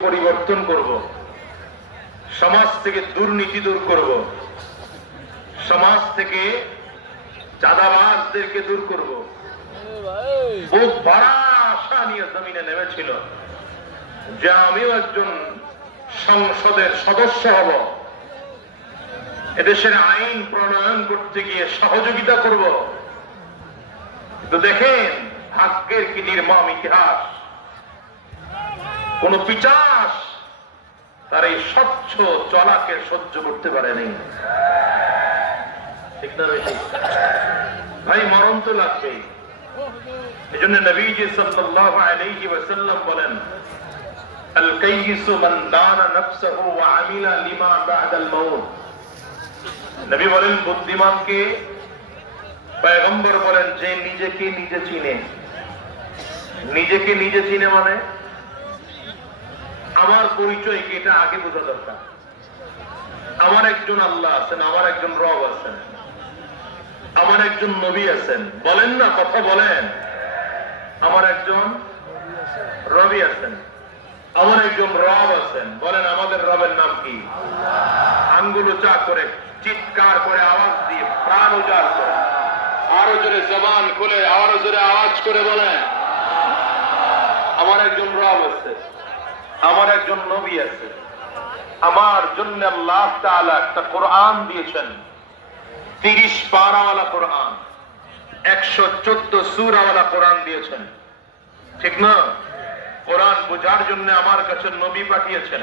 পরিবর্তন করব, সমাজ থেকে দুর্নীতি দূর করব, সমাজ থেকে চাঁদাবাজদেরকে দূর করব। বুক ভরা আশা নিয়ে জমিনে নেমেছিল যে আমিও একজন সংসদের সদস্য হব, এদেশের আইন প্রণয়ন করতে গিয়ে সহযোগিতা করব। কিন্তু দেখেন ভাগ্যের কি নির্মম ইতিহাস। কোন পিশাচ তার এই স্বচ্ছ চলাকে সহ্য করতে পারেনি। ঠিক না বেশি ভাই? মরণ তো লাগবে। এই জন্য নবীজি সাল্লাল্লাহু আলাইহি ওয়াসাল্লাম বলেন, আল কাইয়িসু মান দানা নাফসাহু ওয়া আমিলা লিমা বা'দাল মাউত। নবী বলেন বুদ্ধিমানকে, পয়গম্বর বলেন যে নিজেকে নিজে চিনে। নিজেকে নিজে চিনে মানে আমার পরিচয় কি এটা আগে বোঝা দরকার। আমার একজন আল্লাহ আছেন, আমার একজন রব আছেন, আমার একজন নবী আছেন। বলেন না, কথা বলেন। আমার একজন রবি আছেন, আমার একজন রব আছেন। বলেন আমাদের রবের নাম কি? আঙ্গুল উঁচা করে, চিৎকার করে, আওয়াজ দিয়ে, প্রাণ উজাড় করে, আরো জোরে জবান খুলে, আরো জোরে আওয়াজ করে বলেন আমার একজন রব আছে, আমার একজন নবী আছে। আমার জন্য আল্লাহ তাআলা একটা কোরআন দিয়েছেন, 30 পারাওয়ালা কোরআন, 114 সূরাওয়ালা কোরআন দিয়েছেন। ঠিক না? কোরআন বোঝার জন্য আমার কাছে নবী পাঠিয়েছেন,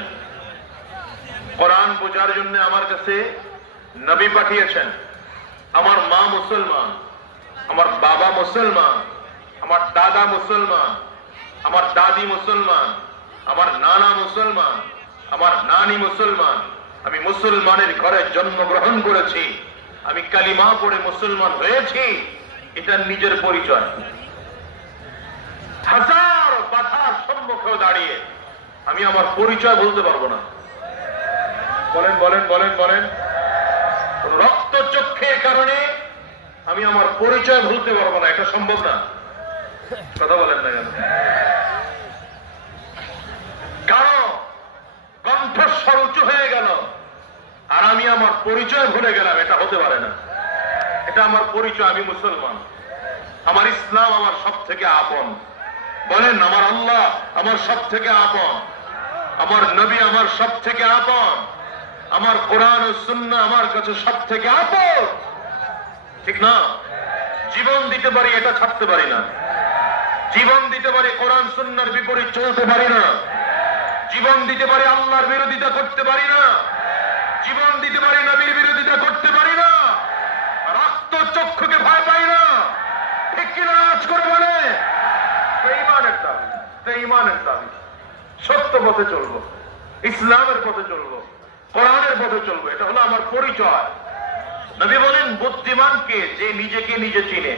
কোরআন বোঝার জন্য আমার কাছে নবী পাঠিয়েছেন। আমার মা মুসলমান, আমার বাবা মুসলমান, আমার দাদা মুসলমান, আমার দাদি মুসলমান, আমার নানা মুসলমান, আমার নানি মুসলমান। আমি মুসলমানের ঘরে জন্মগ্রহণ করেছি, আমি কালিমা পড়ে মুসলমান হয়েছি। এটা নিজের পরিচয়। হাজার বাধার সম্মুখে দাঁড়িয়ে আমি আমার পরিচয় বলতে পারবো না। বলেন বলেন বলেন বলেন। রক্ত চক্ষের কারণে আমি আমার পরিচয় ভুলতে পারবো না, এটা সম্ভব না। কথা বলেন না কেন? কারণ কণ্ঠস্বর উঁচু হয়ে গেল আর আমি আমার পরিচয় ভুলে গেলাম, এটা হতে পারে না। এটা আমার পরিচয়, আমি মুসলমান, আমার ইসলাম আমার সব থেকে আপন। বলেন আমার আল্লাহ আমার সব থেকে আপন, আমার নবী আমার সব থেকে আপন, আমার কোরআন ও সুন্নাহ আমার কাছে সব থেকে আপন। ঠিক না? জীবন দিতে পারি, এটা ছাড়তে পারি না। জীবন দিতে পারি, কোরআন সুন্নাহর বিপরীত চলতে পারি না। জীবন দিতে পারি, আল্লাহর বিরোধিতা করতে পারি না। জীবন দিতে পারি, নবীর বিরোধিতা করতে পারি না। রক্ত চক্ষুকে ভয় পাই না। ঠিক কিনা? আজ করে বলে ইমানের দাবি, ইমানের দাবি। সত্য পথে চলবো, ইসলামের পথে চলবো, কোরআনের পথে চলবো, এটা হলো আমার পরিচয়। নবী বলেন বুদ্ধিমানকে যে নিজেকে নিজে চিনে।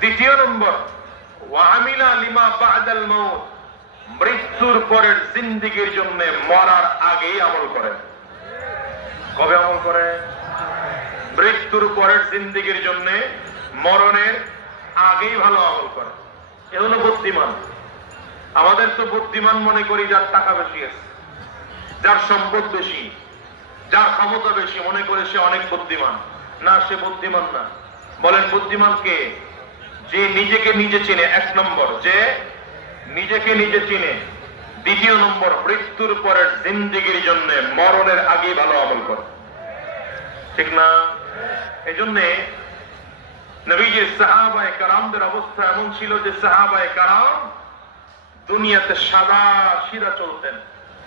দ্বিতীয় নম্বর, ওয়া আমিলা লিমা বা'দাল মাউত, মৃত্যুর পরের জিন্দেগির জন্য মরার আগেই আমল করে। কবে আমল করে? মৃত্যুর পরের জিন্দেগির জন্য মরণের আগেই ভালো আমল করে। এ হলো বুদ্ধিমান। আমাদের তো বুদ্ধিমান মনে করি যার টাকা বেশি আছে, যার সম্পদ বেশি, যার ক্ষমতা বেশি, মনে করে সে অনেক বুদ্ধিমান। না, সে বুদ্ধিমান না। বলেন বুদ্ধিমান কে? যে নিজেকে নিজে চিনে, এক নম্বর, যে নিজেকে নিজে চিনে। দ্বিতীয় নম্বর, মৃত্যুর পরের জিন্দেগির জন্য মরণের আগে ভালো আমল করে। ঠিক না? এই জন্যে নবীজির সাহাবায়ে কেরামদের অবস্থা এমন ছিল যে সাহাবায়ে কেরাম দুনিয়াতে সাদা সিধা চলতেন,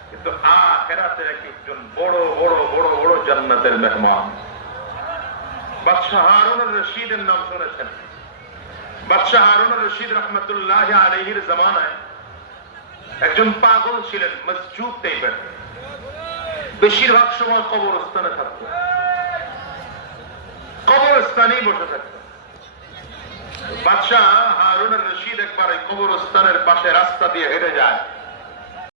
কিন্তু আখিরাতে একজন বড় বড় বড় বড় জান্নাতের মেহমান। বাদশাহ হারুন রশিদের নাম শুনেছেন? বাদশাহ হারুন রশিদ রহমতুল্লাহ আলাইহির জামানায় একজন পাগল ছিলেন, মসজুদ টাইপের। বেশিরভাগ সময় কবরস্থানে থাকতো, কবরস্থানেই বসে থাকতো। বাদশাহ হারুন রশিদ একবার কবরস্থানের পাশে রাস্তা দিয়ে হেঁটে যায়,